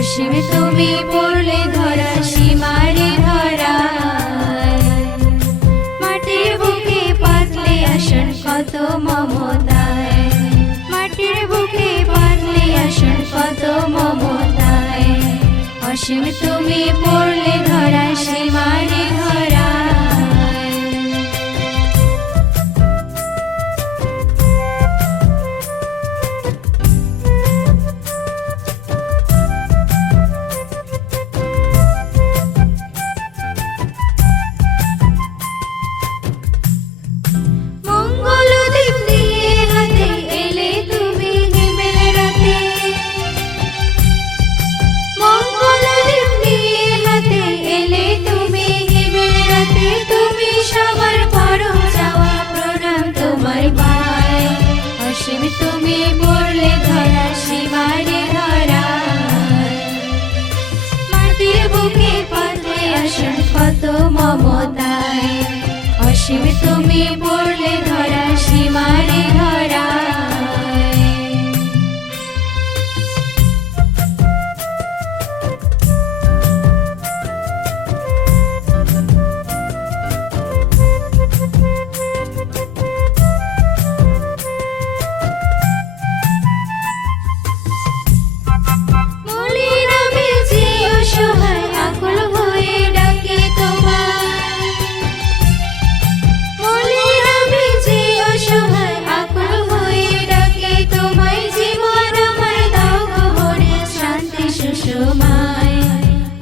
অসীম তুমি পড়লে ধরা সীমারে ধরা মাটির বুকে পাতলে আসন কত মমতায় মাটির বুকে পাতলে আসন কত মমতায় অসীম তুমি পড়লে ধরা সীমারে ধরা তুমি পড়লে ধরা সীমারে ধরা মাটির বুকে পাতলে আসন কত মমতায় অসীম তুমি পড়লে ধরা সীমারে ধরা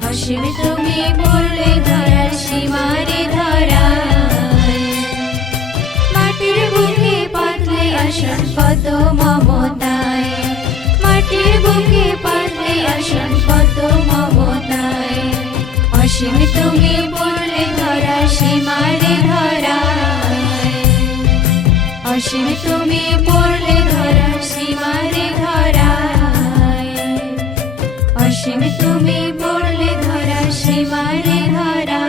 অসীম তুমি পড়লে ধরা সীমারে ধরা মাটির বুকে পাতলে আসন কত মমতায় মাটির বুকে পাতলে আসন কত মমতায় অসীম তুমি পড়লে ধরা সীমারে ধরা অসীম তুমি পড়লে ধরা সীমারে ধরা অসীম তুমি পড়লে ধরা সীমারে ধরা।